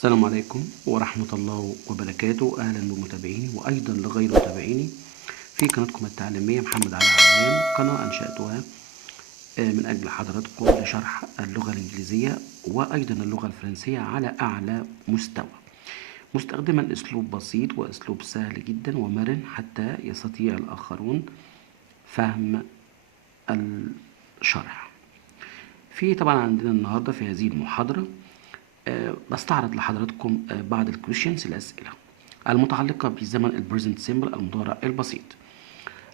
السلام عليكم ورحمة الله وبركاته. أهلا بمتابعيني وأيضا لغير متابعيني في قناتكم التعليمية محمد علي علام، قناة أنشأتها من أجل حضراتكم لشرح اللغة الإنجليزية وأيضا اللغة الفرنسية على أعلى مستوى، مستخدما أسلوب بسيط وأسلوب سهل جدا ومرن حتى يستطيع الآخرون فهم الشرح. في طبعا عندنا النهاردة في هذه المحاضرة بستعرض لحضراتكم بعض الكويشنز الأسئلة المتعلقة بزمن البريزنت سيمبل المضارع البسيط.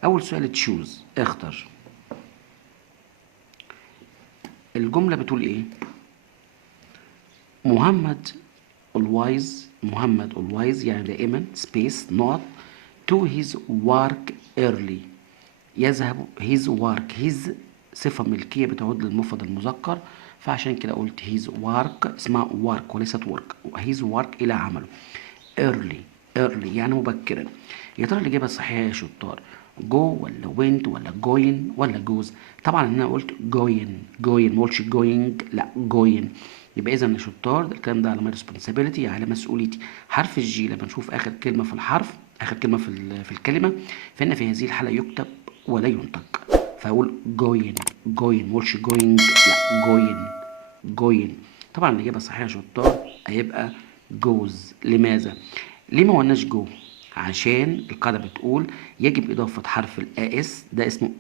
أول سؤال تشوز، اختر. الجملة بتقول إيه؟ محمد always يعني دائما space not to his work early، يذهب his work. his صفة ملكية بتعود للمفرد المذكر، فعشان كده قلت his work اسمها work وليست work. his work إلى عمله. early يعني مبكرا. يا ترى الإجابة الصحيحة يا شطار go ولا went ولا going ولا goes؟ طبعا هنا قلت going ما قلتش going، لا going. يبقى إذا يا شطار الكلام ده على my responsibility، على مسؤوليتي. حرف الجي لما نشوف آخر كلمة في الحرف، آخر كلمة في الكلمة، فإن في هذه الحالة يكتب ولا ينطق، فأقول going مقولش going، لا going. طبعا الإجابة الصحيحة يا شطار هيبقى goes. لماذا؟ ليه ما قلناش جو؟ عشان القاعدة بتقول يجب إضافة حرف الآس، ده اسمه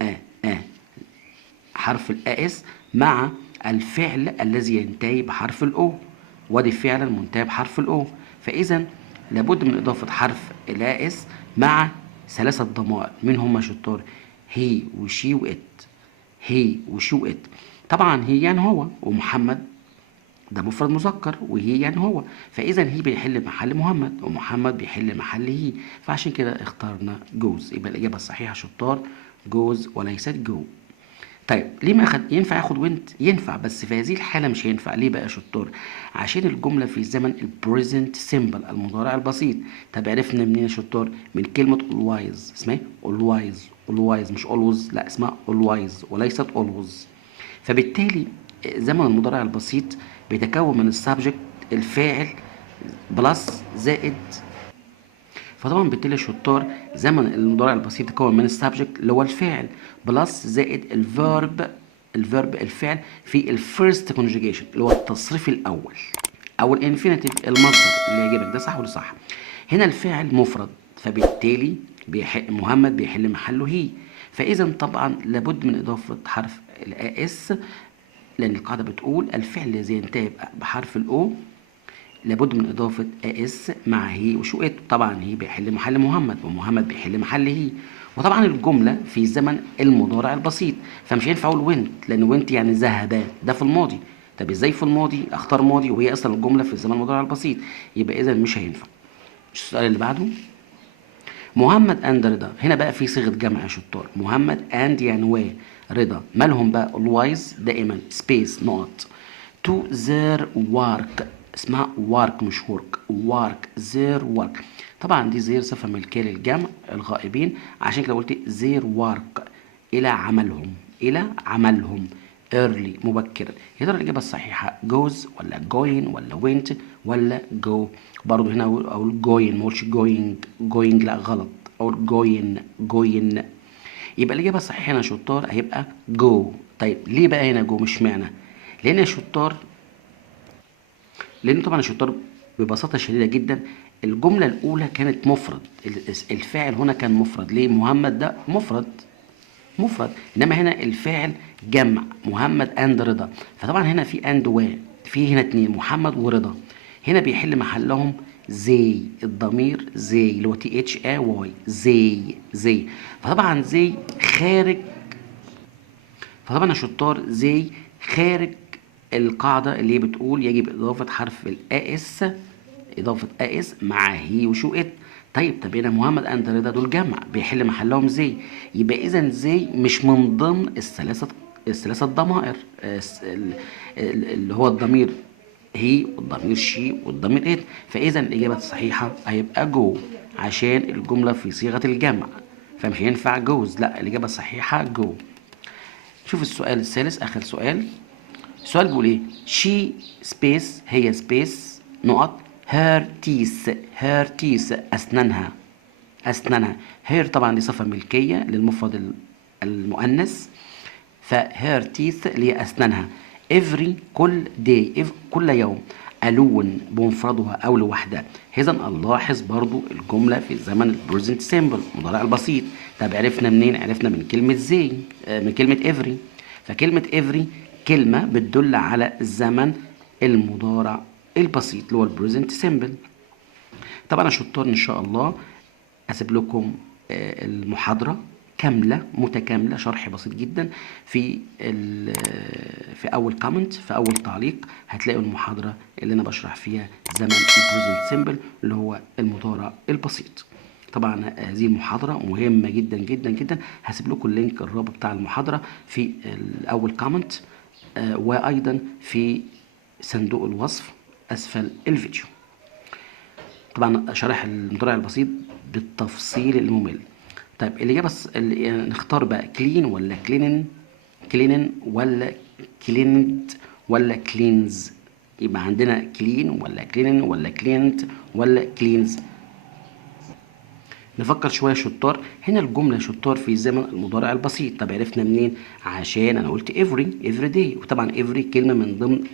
حرف الآس مع الفعل الذي ينتهي بحرف الأو، وادي فعلا منتهي بحرف الأو، فإذا لابد من إضافة حرف الآس مع ثلاثة ضمائر. مين هم يا شطار؟ هي وشي وإت. طبعا هي يعني هو، ومحمد ده مفرد مذكر، وهي يعني هو، فاذا هي بيحل محل محمد ومحمد بيحل محل هي، فعشان كده اخترنا جوز. يبقى الاجابه الصحيحه شطار جوز وليست جو. طيب ليه ما ينفع ياخد وينت؟ ينفع، بس في هذه الحاله مش هينفع. ليه بقى يا شطار؟ عشان الجمله في زمن البريزنت سيمبل المضارع البسيط. طب عرفنا منين يا شطار؟ من كلمه always. اسمها always مش always، لا اسمها always وليست always. فبالتالي زمن المضارع البسيط بيتكون من السبجكت الفاعل بلس زائد، فطبعا بالتالي الشطار زمن المضارع البسيط يتكون من السبجكت اللي هو الفاعل بلس زائد الفيرب الفعل في الفيرست كونجيجيشن اللي هو التصريف الاول او الانفينيتيف المصدر اللي يعجبك ده، صح ولا صح؟ هنا الفاعل مفرد، فبالتالي محمد بيحل محله هي، فاذا طبعا لابد من اضافه حرف الاس، لان القاعده بتقول الفعل الذي ينتهي بحرف الاو لابد من اضافه اس مع هي وشو. طبعا هي بيحل محل محمد ومحمد بيحل محل هي، وطبعا الجمله في زمن المضارع البسيط، فمش هينفع اقول وينت، لان وينت يعني ذهبا، ده في الماضي. طب ازاي في الماضي اختار ماضي وهي اصلا الجمله في زمن المضارع البسيط؟ يبقى اذا مش هينفع. السؤال اللي بعده، محمد اند رضا. هنا بقى في صيغه جمع يا شطار، محمد اند يعني و، رضا مالهم بقى؟ always دائما space not to their work، اسمها work مش work their work. طبعا دي their صفه ملكيه للجمع الغائبين، عشان كده قلت their work الى عملهم early مبكرا. يا ترى الاجابه الصحيحه goes ولا going ولا went ولا go؟ برضو هنا اقول going ما اقولش going، لا غلط، اقول going. يبقى الاجابه الصحيحه هنا يا شطار هيبقى go. طيب ليه بقى هنا جو؟ مش معنى، لان يا شطار، لان طبعا يا شطار ببساطه شديده جدا الجمله الاولى كانت مفرد، الفاعل هنا كان مفرد. ليه؟ محمد ده مفرد، انما هنا الفاعل جمع محمد اند رضا، فطبعا هنا في اند و، في هنا اتنين محمد ورضا، هنا بيحل محلهم زي، الضمير زي اللي هو تي اتش اي واي، زي. فطبعا زي خارج، فطبعا يا شطار زي خارج القاعده اللي هي بتقول يجب اضافه حرف اس مع هي وشو ات. طب هنا محمد اند رضا دول جمع بيحل محلهم زي، يبقى اذا زي مش من ضمن الثلاثه الضمائر، اللي هو الضمير هي والضمير شي والضمير ات، فاذا الاجابه الصحيحه هيبقى جو عشان الجمله في صيغه الجمع، فمش هينفع جوز، لا الاجابه الصحيحه جو. شوف السؤال الثالث اخر سؤال. السؤال بيقول ايه؟ شي سبيس هي سبيس نقط her teeth. her teeth أسنانها. أسنانها. her طبعا دي صفة ملكية للمفرد المؤنث، فهير تيث اللي هي أسنانها. every كل day كل يوم. ألون بمفردها أو لوحدها. إذا نلاحظ برضو الجملة في الزمن البريزنت سيمبل المضارع البسيط. طب عرفنا منين؟ عرفنا من كلمة زي، من كلمة every. فكلمة every كلمة بتدل على الزمن المضارع البسيط اللي هو البريزنت سيمبل. طبعا يا شطار ان شاء الله اسيب لكم المحاضرة كاملة متكاملة، شرح بسيط جدا في اول كومنت، في اول تعليق هتلاقوا المحاضرة اللي انا بشرح فيها زمن البريزنت سيمبل اللي هو المضارع البسيط. طبعا هذه المحاضرة مهمة جدا جدا جدا. هسيب لكم اللينك الرابط بتاع المحاضرة في الاول كومنت، وايضا في صندوق الوصف اسفل الفيديو. طبعا شرح المضارع البسيط بالتفصيل الممل. طيب الإجابة نختار بقى كلين ولا كلينن، كلينن ولا كليند ولا كلينز. يبقى عندنا كلين ولا كلينن ولا كلينت ولا كلينز. نفكر شوية شطار. هنا الجملة شطار في زمن المضارع البسيط. طب عرفنا منين؟ عشان أنا قلت every day، وطبعا every كلمة من ضمن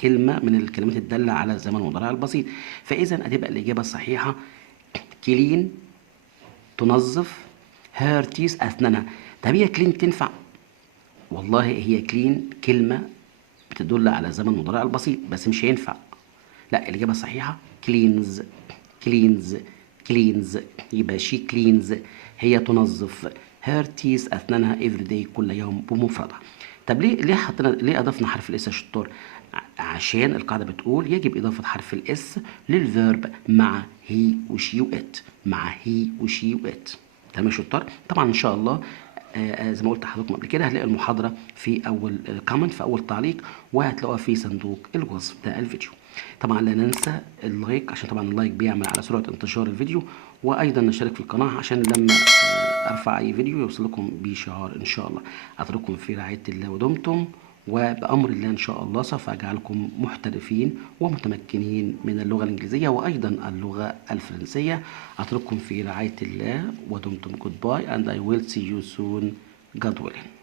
كلمة من الكلمات الدالة على زمن المضارع البسيط. فإذا هتبقى الإجابة الصحيحة كلين تنظف، هير تيس أسنانها. طب هي كلين تنفع؟ والله هي كلين كلمة بتدل على زمن المضارع البسيط بس مش هينفع. لا، الإجابة الصحيحة كلينز. كلينز كلينز. يبقى شي كلينز هي تنظف، هير تيس أسنانها every day كل يوم بمفردها. طب ليه حطينا، ليه أضفنا حرف الإس يا شطار؟ عشان القاعدة بتقول يجب إضافة حرف الإس للفيرب مع هي وشي وإت، مع هي وشي وإت. تمام يا شطار؟ طبعا إن شاء الله زي ما قلت لحضراتكم قبل كده هتلاقي المحاضرة في أول كومنت، في أول تعليق، وهتلاقوها في صندوق الوصف بتاع الفيديو. طبعا لا ننسى اللايك، عشان طبعا اللايك بيعمل على سرعة انتشار الفيديو، وأيضا نشترك في القناة عشان لما أرفع أي فيديو يوصل لكم بشعار إن شاء الله. أترككم في رعاية الله ودمتم، وبأمر الله إن شاء الله سوف أجعلكم محترفين ومتمكنين من اللغة الإنجليزية وأيضا اللغة الفرنسية. أترككم في رعاية الله ودمتم. goodbye and I will see you soon. God willing.